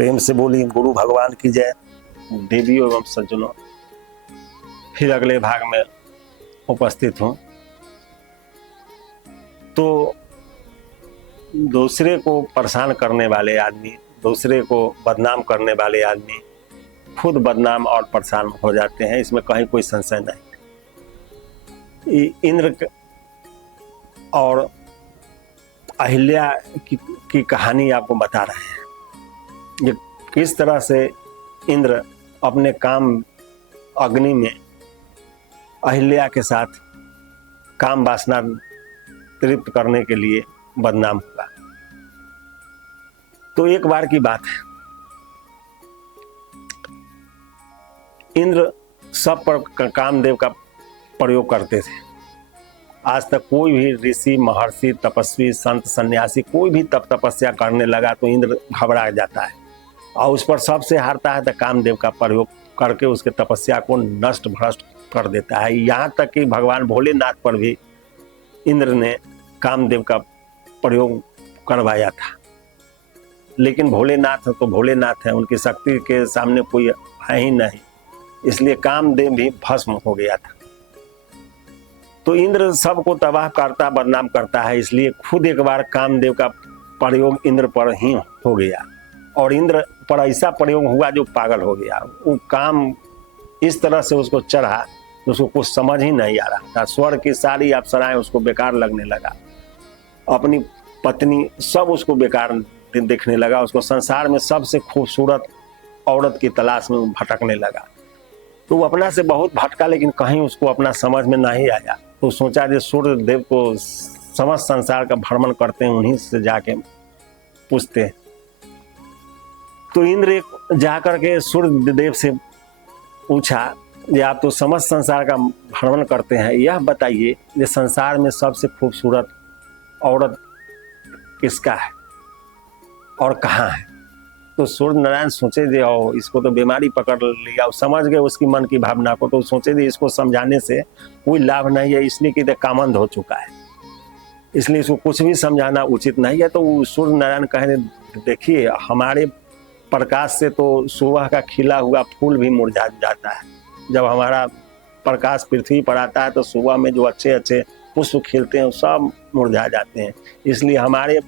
प्रेम से बोली गुरु भगवान की जय। देवियों एवं सज्जनों, फिर अगले भाग में उपस्थित हूँ। तो दूसरे को परेशान करने वाले आदमी, दूसरे को बदनाम करने वाले आदमी खुद बदनाम और परेशान हो जाते हैं, इसमें कहीं कोई संशय नहीं। इंद्र और अहिल्या की कहानी आपको बता रहे हैं, ये किस तरह से इंद्र अपने काम अग्नि में अहिल्या के साथ काम वासना तृप्त करने के लिए बदनाम हुआ। तो एक बार की बात है, इंद्र सब पर कामदेव का प्रयोग करते थे। आज तक कोई भी ऋषि, महर्षि, तपस्वी, संत, सन्यासी कोई भी तप तपस्या करने लगा तो इंद्र घबरा जाता है और उस पर सबसे हारता है, तो कामदेव का प्रयोग करके उसके तपस्या को नष्ट भ्रष्ट कर देता है। यहाँ तक कि भगवान भोलेनाथ पर भी इंद्र ने कामदेव का प्रयोग करवाया था, लेकिन भोलेनाथ तो भोलेनाथ है, उनकी शक्ति के सामने कोई है ही नहीं, इसलिए कामदेव भी भस्म हो गया था। तो इंद्र सबको तबाह करता, बदनाम करता है, इसलिए खुद एक बार कामदेव का प्रयोग इंद्र पर ही हो गया और इंद्र पर ऐसा प्रयोग हुआ जो पागल हो गया। वो काम इस तरह से उसको चढ़ा, उसको कुछ समझ ही नहीं आ रहा था। स्वर्ग की सारी अप्सराएं उसको बेकार लगने लगा, अपनी पत्नी सब उसको बेकार देखने लगा, उसको संसार में सबसे खूबसूरत औरत की तलाश में भटकने लगा। तो वो अपना से बहुत भटका, लेकिन कहीं उसको अपना समझ में नहीं आया। तो सोचा जो सूर्य देव को समस्त संसार का भ्रमण करते हैं, उन्हीं से जाके पूछते हैं। तो इंद्र जाकर के सूर्य देव से पूछा कि आप तो समस्त संसार का भ्रमण करते हैं, यह बताइए कि संसार में सबसे खूबसूरत औरत किसका है और कहाँ है। तो सूर्य नारायण सोचे जे ओ इसको तो बीमारी पकड़ लिया, समझ गए उसकी मन की भावना को। तो सोचे जे इसको समझाने से कोई लाभ नहीं है, इसलिए कि कामंद हो चुका है, इसलिए इसको कुछ भी समझाना उचित नहीं है। तो सूर्य नारायण कहे देखिए, हमारे प्रकाश से तो सुबह का खिला हुआ फूल भी मुरझा जाता है। जब हमारा प्रकाश पृथ्वी पर आता है तो सुबह में जो अच्छे अच्छे पुष्प खिलते हैं सब मुरझा जाते हैं, इसलिए हमारे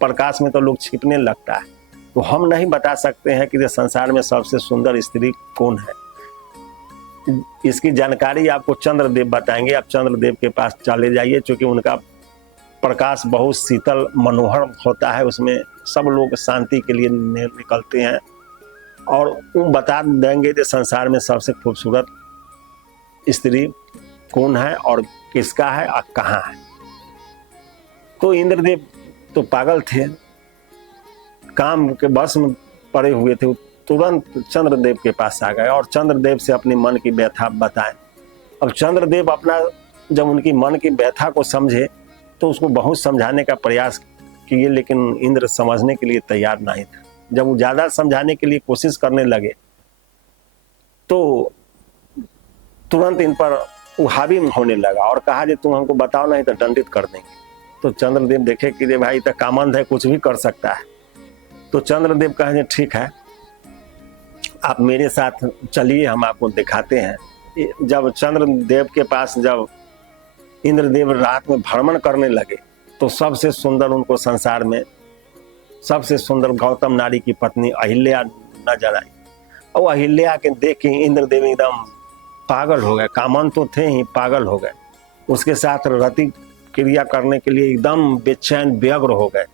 प्रकाश में तो लोग छिपने लगता है। तो हम नहीं बता सकते हैं कि संसार में सबसे सुंदर स्त्री कौन है। इसकी जानकारी आपको चंद्रदेव बताएंगे। आप चंद्रदेव के पास चले जाइए, क्योंकि उनका प्रकाश बहुत शीतल मनोहर होता है, उसमें सब लोग शांति के लिए निकलते हैं और वो बता देंगे कि संसार में सबसे खूबसूरत स्त्री कौन है और किसका है और कहाँ है। तो इंद्रदेव तो पागल थे, काम के बस में पड़े हुए थे, तुरंत चंद्रदेव के पास आ गए और चंद्रदेव से अपनी मन की व्यथा बताएं। अब चंद्रदेव अपना जब उनकी मन की व्यथा को समझे तो उसको बहुत समझाने का प्रयास किए, लेकिन इंद्र समझने के लिए तैयार नहीं था। जब वो ज़्यादा समझाने के लिए कोशिश करने लगे तो तुरंत इन पर वो हावी होने लगा और कहा कि तुम हमको बताओ नहीं तो दंडित कर देंगे। तो चंद्रदेव देखे कि भाई तो कामंद है, कुछ भी कर सकता है। तो चंद्रदेव कहे ठीक है, आप मेरे साथ चलिए, हम आपको दिखाते हैं। जब चंद्रदेव के पास जब इंद्रदेव रात में भ्रमण करने लगे तो सबसे सुंदर उनको संसार में सबसे सुंदर गौतम नारी की पत्नी अहिल्या नजर आई और अहिल्या के देख के इंद्रदेव एकदम पागल हो गए। कामन तो थे ही, पागल हो गए। उसके साथ रति क्रिया करने के लिए एकदम बेचैन व्यग्र हो गए,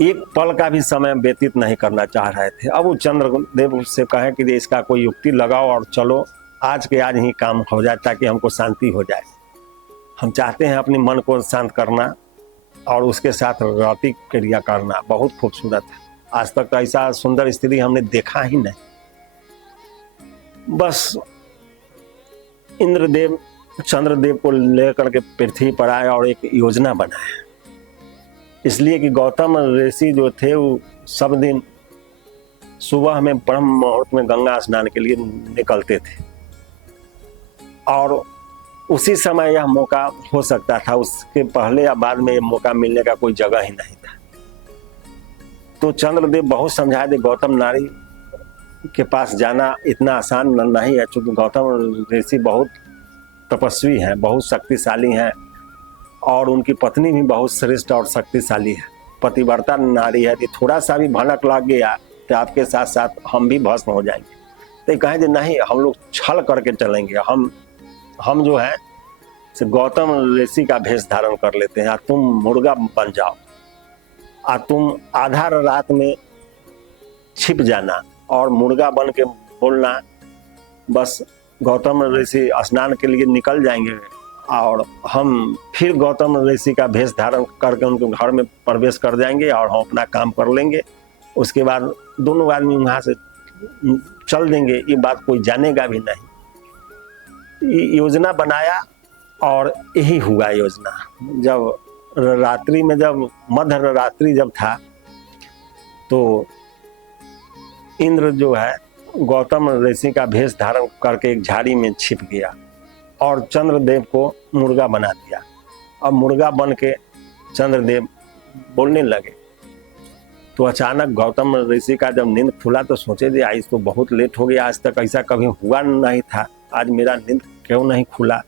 एक पल का भी समय व्यतीत नहीं करना चाह रहे थे। अब वो चंद्रदेव से कहे कि इसका कोई युक्ति लगाओ और चलो आज के आज ही काम हो जाए ताकि हमको शांति हो जाए। हम चाहते हैं अपने मन को शांत करना और उसके साथ रति क्रिया करना। बहुत खूबसूरत है, आज तक तो ऐसा सुंदर स्त्री हमने देखा ही नहीं। बस इंद्रदेव चंद्रदेव को लेकर के पृथ्वी पर आए और एक योजना बनाया, इसलिए कि गौतम ऋषि जो थे वो सब दिन सुबह में ब्रह्म मुहूर्त में गंगा स्नान के लिए निकलते थे और उसी समय यह मौका हो सकता था, उसके पहले या बाद में यह मौका मिलने का कोई जगह ही नहीं था। तो चंद्रदेव बहुत समझाए थे, गौतम नारी के पास जाना इतना आसान नहीं है, क्योंकि गौतम ऋषि बहुत तपस्वी हैं, बहुत शक्तिशाली हैं, और उनकी पत्नी भी बहुत श्रेष्ठ और शक्तिशाली है, पतिव्रता नारी है। यदि थोड़ा सा भी भनक लग गया तो आपके साथ साथ हम भी भस्म हो जाएंगे। तो कहें कि नहीं, हम लोग छल करके चलेंगे, हम जो है से गौतम ऋषि का भेष धारण कर लेते हैं, तुम मुर्गा बन जाओ, तुम आधा रात में छिप जाना और मुर्गा बन के बोलना, बस गौतम ऋषि स्नान के लिए निकल जाएंगे और हम फिर गौतम ऋषि का भेष धारण करके उनके घर में प्रवेश कर जाएंगे और हम अपना काम कर लेंगे। उसके बाद दोनों आदमी वहाँ से चल देंगे, ये बात कोई जानेगा भी नहीं। योजना बनाया और यही हुआ योजना। जब रात्रि में, जब मध्य रात्रि जब था, तो इंद्र जो है गौतम ऋषि का भेष धारण करके एक झाड़ी में छिप गया और चंद्रदेव को मुर्गा बना दिया। अब मुर्गा बन के चंद्रदेव बोलने लगे, तो अचानक गौतम ऋषि का जब नींद खुला तो सोचे थे आज तो बहुत लेट हो गया, आज तक ऐसा कभी हुआ नहीं था, आज मेरा नींद क्यों नहीं खुला।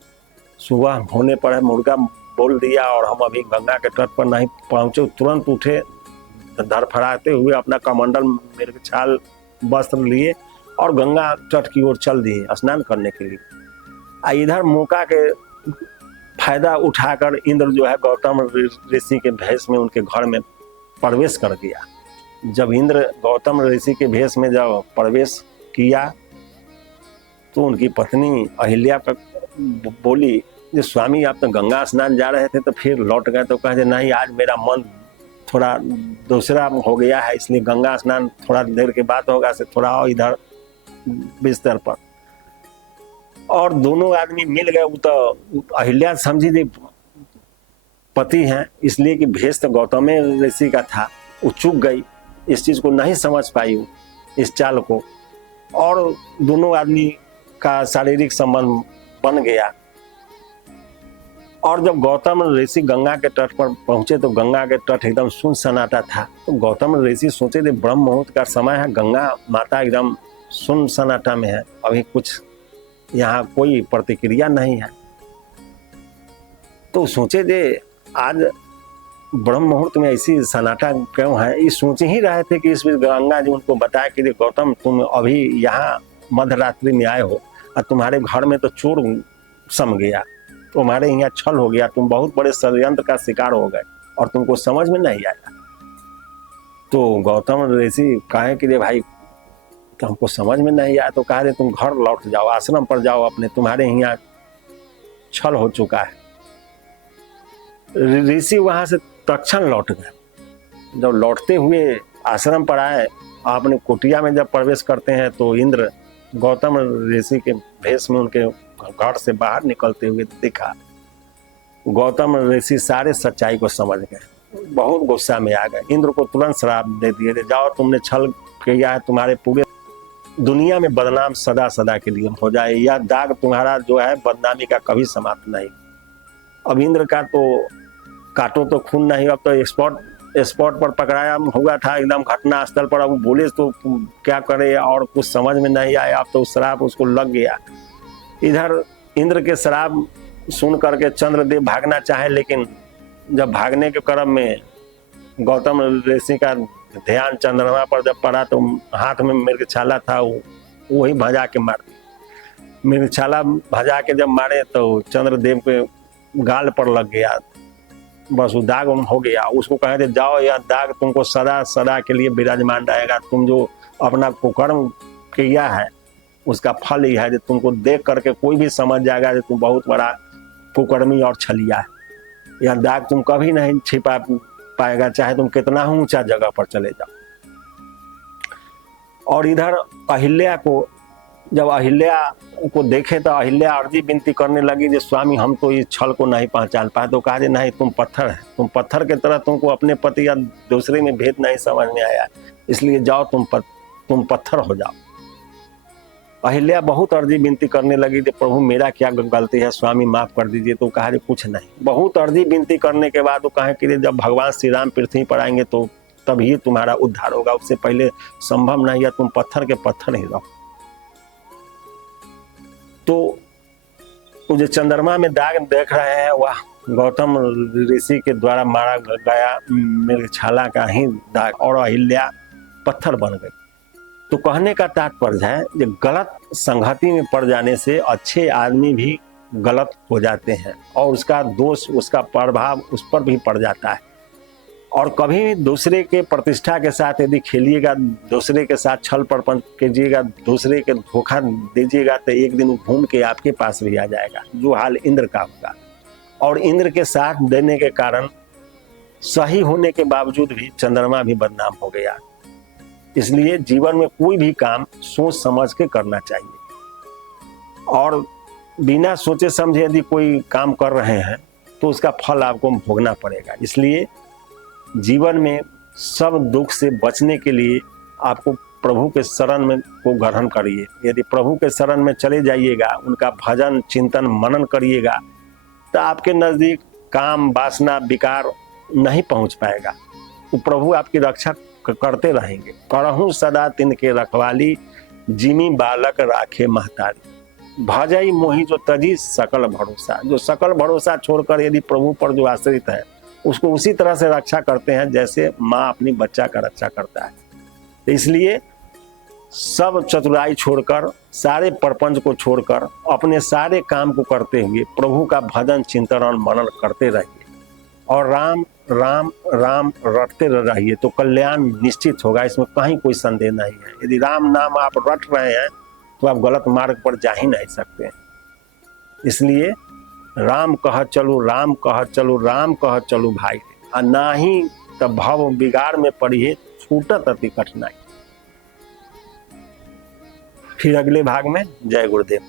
सुबह होने पर मुर्गा बोल दिया और हम अभी गंगा के तट पर नहीं पहुंचे, तुरंत उठे, धड़फड़ाते हुए अपना कमंडल मृगछाल वस्त्र लिए और गंगा तट की ओर चल दिए स्नान करने के लिए। इधर मौका के फायदा उठाकर इंद्र जो है गौतम ऋषि के भेष में उनके घर में प्रवेश कर गया। जब इंद्र गौतम ऋषि के भेष में जब प्रवेश किया तो उनकी पत्नी अहिल्या बोली, जो स्वामी आप तो गंगा स्नान जा रहे थे तो फिर लौट गए, तो कहते नहीं, आज मेरा मन थोड़ा दूसरा हो गया है, इसलिए गंगा स्नान थोड़ा देर के बाद होगा, से थोड़ा आओ इधर बिस्तर पर। और दोनों आदमी मिल गए। वो तो अहिल्या समझी थी पति हैं, इसलिए कि भेष तो गौतम ऋषि का था, वो चूक गई, इस चीज को नहीं समझ पाई वो, इस चाल को, और दोनों आदमी का शारीरिक संबंध बन गया। और जब गौतम ऋषि गंगा के तट पर पहुंचे तो गंगा के तट एकदम सुन सन्नाटा था। तो गौतम ऋषि सोचे थे ब्रह्म मुहूर्त का समय है, गंगा माता एकदम सुन सन्नाटा में है, अभी कुछ यहाँ कोई प्रतिक्रिया नहीं है। तो सोचे थे आज ब्रह्म मुहूर्त में ऐसी सन्नाटा क्यों है। ये सोच ही रहे थे कि इस बीच गंगा जी उनको बताया कि गौतम तुम अभी यहाँ मध्य रात्रि में आए हो और तुम्हारे घर में तो चोर सम गया, तुम्हारे यहाँ छल हो गया, तुम बहुत बड़े षड्यंत्र का शिकार हो गए और तुमको समझ में नहीं आया। तो गौतम ऋषि कहे कि रे भाई तो हमको समझ में नहीं आया, तो कहा रे तुम घर लौट जाओ, आश्रम पर जाओ अपने, तुम्हारे यहाँ छल हो चुका है। ऋषि वहां से तत्क्षण लौट गए। जब लौटते हुए आश्रम पर आए, अपने कुटिया में जब प्रवेश करते हैं तो इंद्र गौतम ऋषि के भेष में उनके घर से बाहर निकलते हुए दिखा। गौतम ऋषि सारे सच्चाई को समझ गए, बहुत गुस्सा में आ गए। इंद्र को तुरंत श्राप दे दिए, जाओ तुमने छल किया है, तुम्हारे पूरे दुनिया में बदनाम सदा सदा के लिए हो जाए, यह दाग तुम्हारा जो है बदनामी का कभी समाप्त नहीं। अब इंद्र का तो काटो तो खून नहीं, अब तो स्पॉट पर पकड़ाया हुआ था एकदम घटना स्थल पर। अब बोले तो क्या करे और कुछ समझ में नहीं आया, अब तो श्राप उसको लग गया। इधर इंद्र के श्राप सुन करके चंद्रदेव भागना चाहे, लेकिन जब भागने के क्रम में गौतम ऋषि का ध्यान चंद्रमा पर जब पड़ा तो हाथ में मृगछाला था, वही भजा के मार दी। मृगछाला भजा के जब मारे तो चंद्रदेव के गाल पर लग गया, बस वो दाग हो गया। उसको कहे थे जाओ, यह दाग तुमको सदा सदा के लिए विराजमान रहेगा, तुम जो अपना कुकर्म किया है उसका फल ही है, जो तुमको देख करके कोई भी समझ जाएगा कि तुम बहुत बड़ा कुकर्मी और छलिया है। यह दाग तुम कभी नहीं छिपा पाएगा, चाहे तुम कितना ऊंचा जगह पर चले जाओ। और इधर अहिल्या को, जब अहिल्या को देखे तो अहिल्या अर्जी विनती करने लगी कि स्वामी हम तो इस छल को नहीं पहचान पाए। तो कहा नहीं, तुम पत्थर है, तुम पत्थर की तरह, तुमको अपने पति या दूसरे में भेद नहीं समझ में आया, इसलिए जाओ तुम पत्थर हो जाओ। अहिल्या बहुत अर्जी विनती करने लगी कि प्रभु मेरा क्या गलती है, स्वामी माफ कर दीजिए। तो कहा कुछ नहीं। बहुत अर्जी विनती करने के बाद वो कहे कि जब भगवान श्री राम पृथ्वी पर आएंगे तो तभी तुम्हारा उद्धार होगा, उससे पहले संभव नहीं है, तुम पत्थर के पत्थर ही रहो। तो वो जो चंद्रमा में दाग देख रहे हैं वह गौतम ऋषि के द्वारा मारा गया मृगछाला का ही दाग, और अहिल्या पत्थर बन गई। तो कहने का तात्पर्य है कि गलत संगति में पड़ जाने से अच्छे आदमी भी गलत हो जाते हैं और उसका दोष, उसका प्रभाव उस पर भी पड़ जाता है। और कभी दूसरे के प्रतिष्ठा के साथ यदि खेलिएगा, दूसरे के साथ छल प्रपंच कीजिएगा, दूसरे के धोखा दीजिएगा, तो एक दिन घूम के आपके पास भी आ जाएगा, जो हाल इंद्र का होगा। और इंद्र के साथ देने के कारण सही होने के बावजूद भी चंद्रमा भी बदनाम हो गया। इसलिए जीवन में कोई भी काम सोच समझ के करना चाहिए, और बिना सोचे समझे यदि कोई काम कर रहे हैं तो उसका फल आपको भोगना पड़ेगा। इसलिए जीवन में सब दुख से बचने के लिए आपको प्रभु के शरण में को ग्रहण करिए। यदि प्रभु के शरण में चले जाइएगा, उनका भजन चिंतन मनन करिएगा, तो आपके नज़दीक काम वासना विकार नहीं पहुंच पाएगा। तो प्रभु आपकी रक्षा करते रहेंगे। करहूँ सदा तिनके रखवाली, जिमी बालक राखे महतारी। भजई मोहि जो तजी सकल भरोसा। जो सकल भरोसा छोड़कर यदि प्रभु पर जो आश्रित है, उसको उसी तरह से रक्षा करते हैं जैसे माँ अपनी बच्चा का रक्षा करता है। तो इसलिए सब चतुराई छोड़कर, सारे प्रपंच को छोड़कर, अपने सारे काम को करते हुए प्रभु का भजन चिंतन और मनन करते रहिए, और राम राम राम रटते रहिए, तो कल्याण निश्चित होगा। इसमें कहीं कोई संदेह नहीं है। यदि राम नाम आप रट रहे हैं तो आप गलत मार्ग पर जा ही नहीं सकते। इसलिए राम कह चलू, राम कह चलू, राम कह चलू भाई, आ नाही तब भव बिगाड़ में पड़िए, छूटत अति कठिनाई। फिर अगले भाग में। जय गुरुदेव।